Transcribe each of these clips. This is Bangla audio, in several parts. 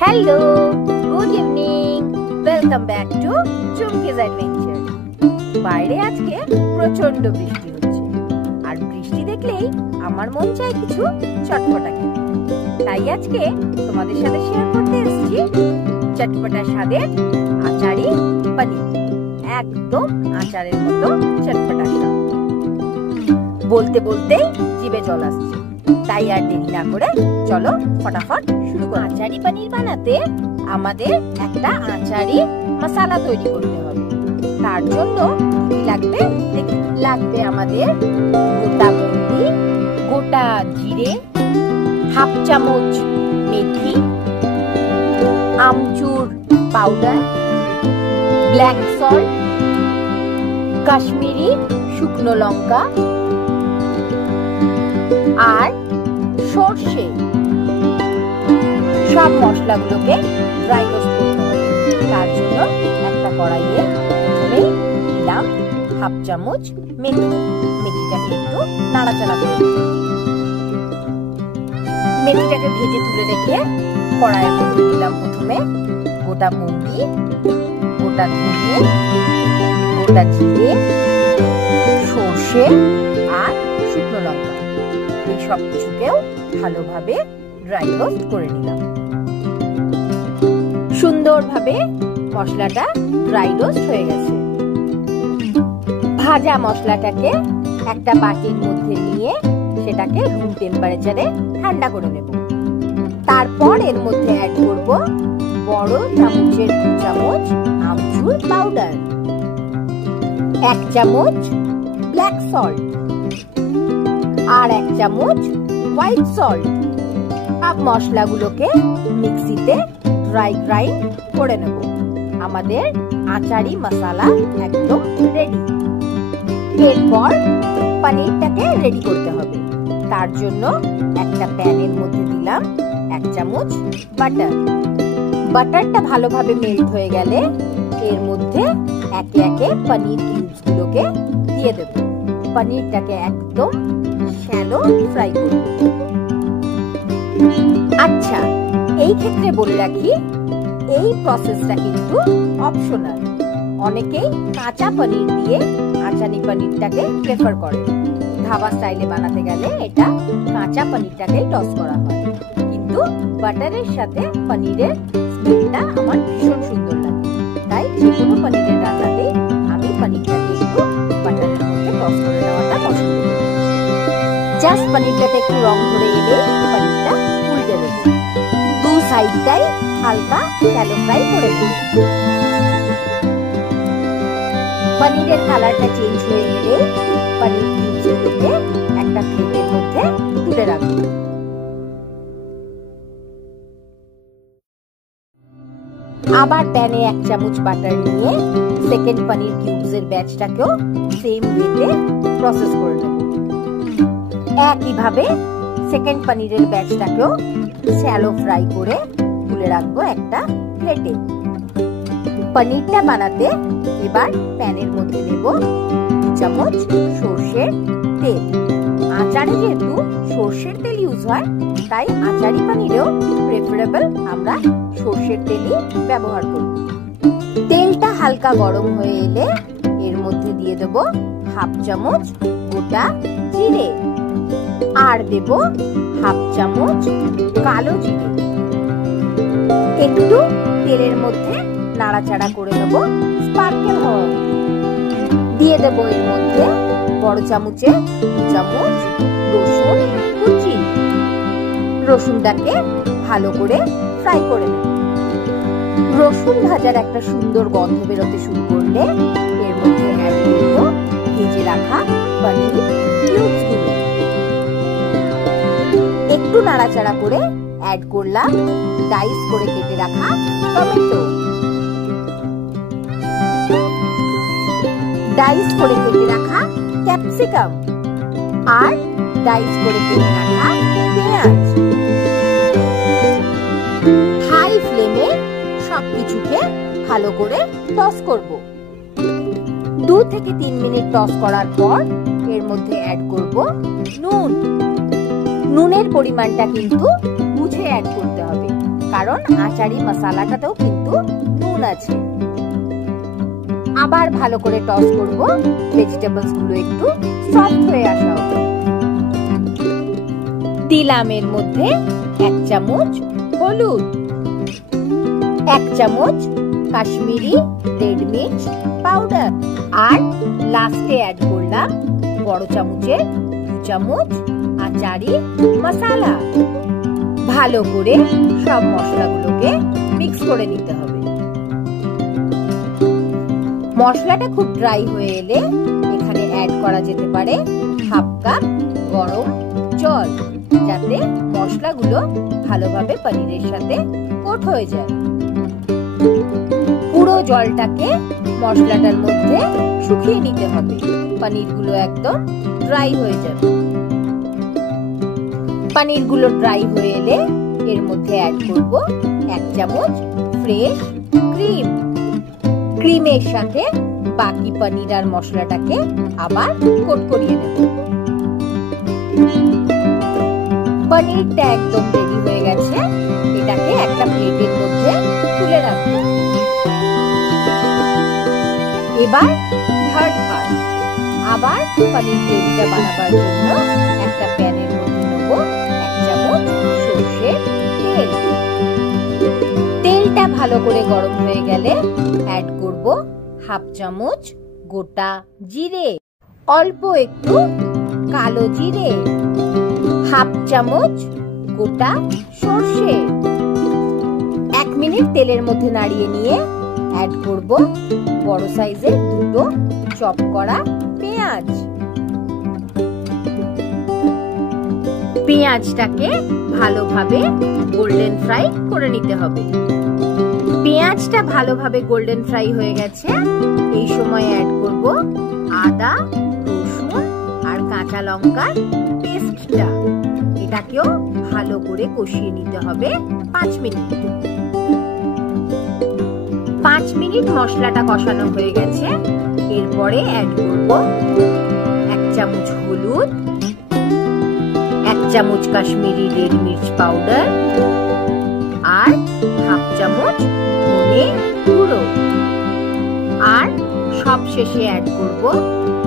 Hello, good evening, welcome back to Chumki's adventure. বাইরে আজকে প্রচন্ড বৃষ্টি হচ্ছে, আর বৃষ্টি দেখলেই আমার মন চায় কিছু চটপটা খেতে। তাই আজকে তোমাদের সাথে শেয়ার করতে এসেছি চটপটা স্বাদের আচারি পনির। একদম আচারের মতো চটপটা স্বাদ। বলতে বলতেই জিভে জল আসছে, তাই আর দেরি না করে চলো ফটাফট শুরু করো। আচারি পনির বানাতে আমাদের একটা আচারি মশলা তৈরি করতে হবে। তার জন্য কি লাগবে? লাগবে আমাদের গোটা মেথি, গোটা জিরে, হাফ চামচ মেথি, আমচুর পাউডার, ব্ল্যাক সল্ট, কাশ্মীরি শুকনো লঙ্কা আর সরষে। সব মশলাগুলোকে ড্রাই রোস্ট করতে হবে। তার জন্য একটা কড়াইয়ে প্রথমেই দিলাম হাফ চামচ মেথি। মেথিটাকে একটু নাড়াচাড়া করে মেথিটাকে ভেজে তুলে রেখে কড়াইয়ের মধ্যে দিলাম প্রথমে গোটা মৌরি, গোটা ধনে, গোটা জিরে, সরষে আর শুকনো লঙ্কা। এই সব কিছুকেও ভালোভাবে ড্রাই রোস্ট করে নিলাম। সুন্দরভাবে মশলাটা ড্রাই রোস্ট হয়ে গেছে। ভাজা মশলাটাকে একটা বাটির মধ্যে নিয়ে সেটাকে রুম টেম্পারেচারে ঠান্ডা করে নেব। তারপর এর মধ্যে অ্যাড করব বড় চামচের 2 চামচ আমচুর পাউডার, 1 চামচ ব্ল্যাক সল্ট আর 1 চামচ হোয়াইট সল্ট। সব মশলাগুলোকে মিক্সিতে ড্রাই গ্রাইন্ড করে নেব। আমাদের আচারি মশলা একদম রেডি। এরপর পনিরটাকে রেডি করতে হবে। তার জন্য একটা প্যানের মধ্যে দিলাম 1 চামচ বাটার। বাটারটা ভালোভাবে মেল্ট হয়ে গেলে এর মধ্যে একে একে পনির কিউবস গুলোকে দিয়ে দেব। পনিরটাকে একদম শ্যালো ফ্রাই করব। আচ্ছা, এই ক্ষেত্রে বলে রাখি, এই প্রসেসটা কিন্তু অপশনাল। অনেকেই কাঁচা পনির দিয়ে আচারি পনিরটাকে প্রেফার করে। ধাবা স্টাইলে বানাতে গেলে এটা কাঁচা পনিরটাকে টস করা হয়, কিন্তু বাটারের সাথে পনিরের স্মেলটা আমার ভীষণ সুন্দর লাগে। তাই যে কোনো পনিরের রান্নাতে আমি পনিরটাকে একটু বাটারের মধ্যে টস করে নেওয়াটা পছন্দ করি। জাস্ট পনিরটাতে একটু রং ধরে এলে পনিরটা উল্টে দেব। 2 সাইডটাই হালকা শ্যালো ফ্রাই করে দেব। পনিরের কালারটা চেঞ্জ হয়ে গেলে পনির কিউবসগুলোকে একটা প্লেটের মধ্যে তুলে রাখব। আবার প্যানে 1 চামচ বাটার নিয়ে সেকেন্ড পনির কিউবসের ব্যাচটাকেও সেম ওয়েতে প্রসেস করে নেব। একইভাবে সেকেন্ড পনিরের ব্যাচটাকেও শ্যালো ফ্রাই করে তুলে রাখবো একটা প্লেটে। পনিরটা বানাতে এবার প্যানের মধ্যে নেব 2 চামচ সরষের তেল। আচারে যেহেতু সরষের তেল ইউজ হয়, তাই আচারি পনিরেও প্রেফারেবল আমরা সরষের তেলই ব্যবহার করব। তেলটা হালকা গরম হয়ে এলে এর মধ্যে দিয়ে দেব হাফ চামচ গোটা জিরে আর দেব হাফ চামচ কালো জিরে। একটু তেলের মধ্যে নাড়াচাড়া করে নেব স্পার্কেল হওয়া। দিয়ে দেব এর মধ্যে বড় চামচে 2 চামচ রসুন কুচি। রসুনটাকে ভালো করে ফ্রাই করে নেব। রসুন ভাজার একটা সুন্দর গন্ধ বেরোতে শুরু করলে এর মধ্যে অ্যাড করব ভেজে রাখা পনির কিউবসগুলো। একটু নাড়াচাড়া করে অ্যাড করলাম ডাইস করে কেটে রাখা টমেটো। ডাইস করে কেটে রাখা ক্যাপসিকাম আর ডাইস করে কেটে রাখা পেঁয়াজ। হাই ফ্লেমে সবকিছুকে ভালো করে টস করব। 2 থেকে 3 মিনিট টস করার পর এর মধ্যে অ্যাড করব নুন। নুনের পরিমাণটা কিন্তু বুঝে অ্যাড করতে হবে, কারণ আচারি মশলাটাতেও কিন্তু নুন আছে। আবার ভালো করে টস করব, ভেজিটেবলস গুলো একটু সফট হয়ে আসা অবধি। দিলাম এর মধ্যে 1 চামচ হলুদ, 1 চামচ কাশ্মীরি রেড মির্চ পাউডার, আর লাস্টে অ্যাড করলাম বড় চামচের 2 চামচ আচারি মশলা। ভালো করে সব মশলাগুলোকে মিক্স করে নিতে হবে। মশলাটা খুব ড্রাই হয়ে এলে এখানে অ্যাড করা যেতে পারে 1/2 কাপ গরম জল, যাতে মশলাগুলো ভালোভাবে পনিরের সাথে কোট হয়ে যায়। পুরো জলটাকে মশলাটার মধ্যে শুকিয়ে নিতে হবে, পনিরগুলো একদম ড্রাই হয়ে যাবে। পনিরগুলো ড্রাই হয়ে এলে এর মধ্যে অ্যাড করব 1 চামচ ফ্রেশ ক্রিম। ক্রিমের সাথে বাকি পনির আর মশলাটাকে আবার কোট করিয়ে নেব। পনিরটা একদম রেডি হয়ে গেছে, এটাকে একটা প্লেটের মধ্যে তুলে রাখবো। এবার থার্ড পার্ট, আবার পনির গ্রেভিটা বানাবার জন্য একটা প্যানের মধ্যে নেব 1 চামচ সরষের তেল। তেলটা ভালো করে গরম হয়ে গেলে অ্যাড করব 1/2 চামচ গোটা জিরে, অল্প একটু কালো জিরে, 1/2 চামচ গোটা সরষে। 1 মিনিট তেলের মধ্যে নাড়িয়ে নিয়ে অ্যাড করব বড় সাইজের 2টো চপ করা পেঁয়াজ। পেঁয়াজটাকে ভালোভাবে গোল্ডেন ফ্রাই করে নিতে হবে। পেঁয়াজটা ভালোভাবে গোল্ডেন ফ্রাই হয়ে গেছে, এই সময় অ্যাড করব আদা, রসুন আর কাঁচা লঙ্কার পেস্টটা। এটাকেও ভালো করে কষিয়ে নিতে হবে 5 মিনিট। 5 মিনিট মশলাটা কষানো হয়ে গেছে, এরপরে অ্যাড করব 1 চামচ হলুদ, 1 চামচ কাশ্মীরি রেড মির্চ পাউডার আর 1/2 চামচ ধনে গুঁড়ো, আর সবশেষে অ্যাড করব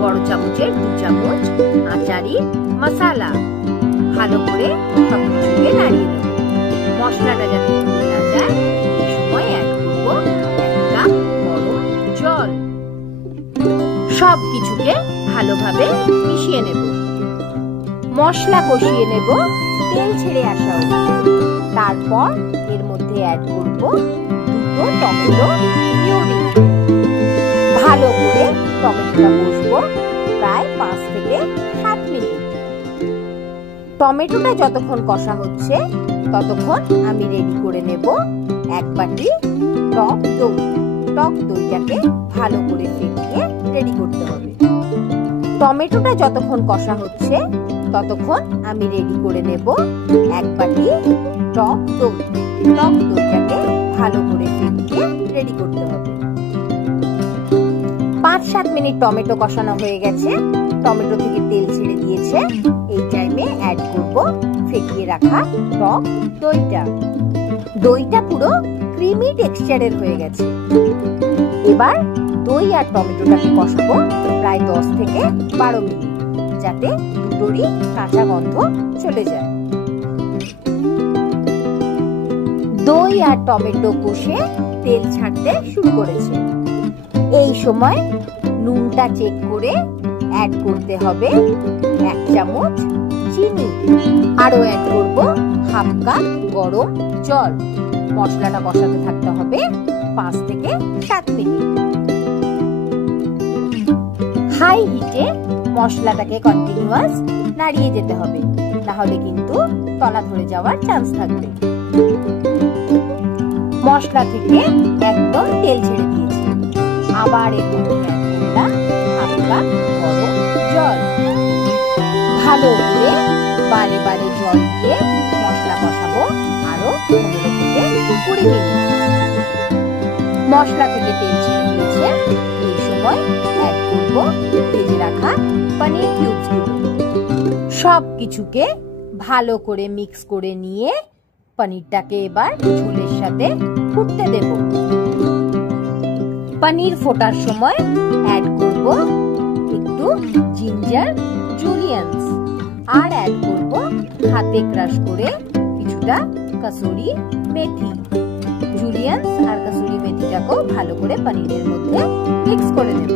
বড় চামচের 2 চামচ আচারি মশলা। ভালো করে সবকিছুকে নাড়িয়ে নেব। মশলাটা যাতে পুড়ে না যায়, এই সময় অ্যাড করব 1 কাপ গরম জল। সবকিছুকে ভালোভাবে মিশিয়ে নেব। মশলা কষিয়ে নেব তেল ছেড়ে আসা অবধি। তারপর এর মধ্যে অ্যাড করব 2টো টমেটো পিউরি। ভালো করে টমেটোটা কষবো প্রায় 5 থেকে 7 মিনিট। টমেটোটা যতক্ষণ কষা হচ্ছে ততক্ষণ আমি রেডি করে নেব 1 বাটি টক দই। টক দইটাকে ভালো করে ফেটিয়ে রেডি করতে হবে। টমেটোটা যতক্ষণ কষা হচ্ছে ততক্ষণ আমি রেডি করে নেব 1 বাটি টক দই। টক দইটাকে ভালো করে ফেটিয়ে রেডি করতে হবে। 5-7 মিনিট টমেটো কষানো হয়ে গেছে, টমেটো থেকে তেল ছেড়ে দিয়েছে। এই টাইমে অ্যাড করব ফেটিয়ে রাখা টক দইটা। দইটা পুরো ক্রিমি টেক্সচারের হয়ে গেছে। এবার দই আর টমেটোটাকে কষাবো প্রায় 10 থেকে 12 মিনিট, যাতে দুটোরই কাঁচা গন্ধ চলে যায়। দই আর টমেটো কষে তেল ছাড়তে শুরু করেছে। এই সময় নুনটা চেক করে অ্যাড করতে হবে 1 চামচ চিনি, আরো অ্যাড করব 1/2 কাপ গরম জল। মশলাটা কষাতে থাকতে হবে 5 থেকে 7 মিনিট। হাই হিটে মশলাটাকে কন্টিনিউয়াস নাড়িয়ে যেতে হবে, না হলে কিন্তু তলা ধরে যাওয়ার চান্স থাকবে। মশলা থেকে একদম তেল ছেড়ে দিয়েছে। আবার এর মধ্যে অ্যাড করলাম 1/2 কাপ গরম জল। ভালো করে বারে বারে জল দিয়ে মশলা কষাবো আরো 15 থেকে 20 মিনিট। মশলা থেকে তেল ছেড়ে দিয়েছে, এই সময় সময় অ্যাড করব ভেজে রাখা পনির কিউবসগুলো। সব কিছুকে ভালো করে মিক্স করে নিয়ে পনিরটাকে এবার ঝোলের সাথে ফুটতে দেব। পনির ফোটার সময় অ্যাড করব একটু জিঞ্জার জুলিয়ান্স, আর অ্যাড করব হাতে ক্রাশ করে কিছুটা কসুরি মেথি। জুলিয়ান্স আর কসুরি মেথিটাকেও ভালো করে পনিরের মধ্যে মিক্স করে দেব।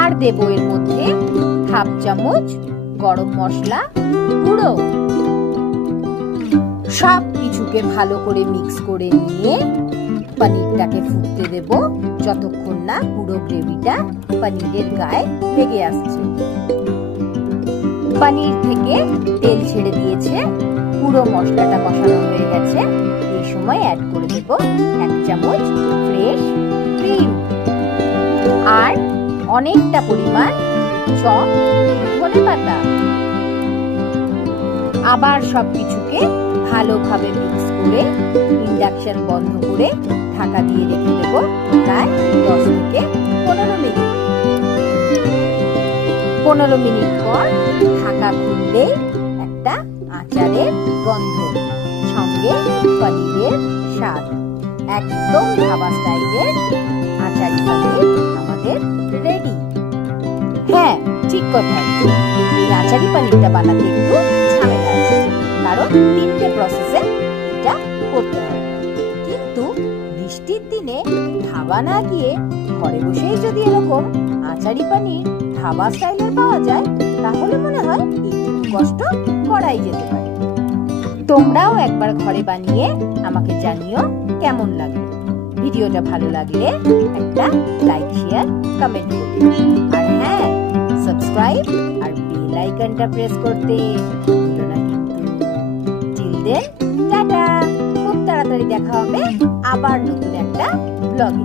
আর দেব এর মধ্যে হাফ চামচ গরম মশলা গুঁড়ো। সব কিছুকে ভালো করে মিক্স করে নিয়ে পনিরটাকে ফুটতে দেব যতক্ষণ না পুরো গ্রেভিটা পনিরের গায়ে লেগে আসছে। পনির থেকে তেল ছেড়ে দিয়েছে, পুরো মশলাটা কষানো হয়ে গেছে। এই সময় অ্যাড করে দেব 1 চামচ ফ্রেশ ক্রিম আর অনেকটা পরিমাণ চপ ধনেপাতা। আবার সবকিছুকে ভালোভাবে মিক্স করে ইন্ডাকশন বন্ধ করে ঢাকা দিয়ে রেখে দেব প্রায় 10 থেকে 15 মিনিট। 15 মিনিট পর ঢাকা খুললে একটা আচারের গন্ধ, সঙ্গে পনিরের স্বাদ, একদম ধাবা স্টাইলের আচারি পনির আমাদের রেডি। হ্যাঁ, ঠিক কথা, এই আচারি পনিরটা বানাতে একটু ঝামেলা আছে, কারণ 3টে প্রসেসে এটা করতে হয়। কিন্তু বৃষ্টির দিনে ধাবা না গিয়ে ঘরে বসেই যদি এরকম আচারি পনির ধাবা স্টাইলের পাওয়া যায়, তাহলে মনে হয় একটু কষ্ট করাই যেতে পারে। তোমরাও একবার ঘরে বানিয়ে আমাকে জানিও কেমন লাগে। ভিডিওটা ভালো লাগলে একটা লাইক, শেয়ার, কমেন্ট করো। আর হ্যাঁ, সাবস্ক্রাইব আর বেল আইকনটা প্রেস করতে ভুলো না কিন্তু। Till then, tata. খুব তাড়াতাড়ি দেখা হবে আবার নতুন একটা ব্লগে।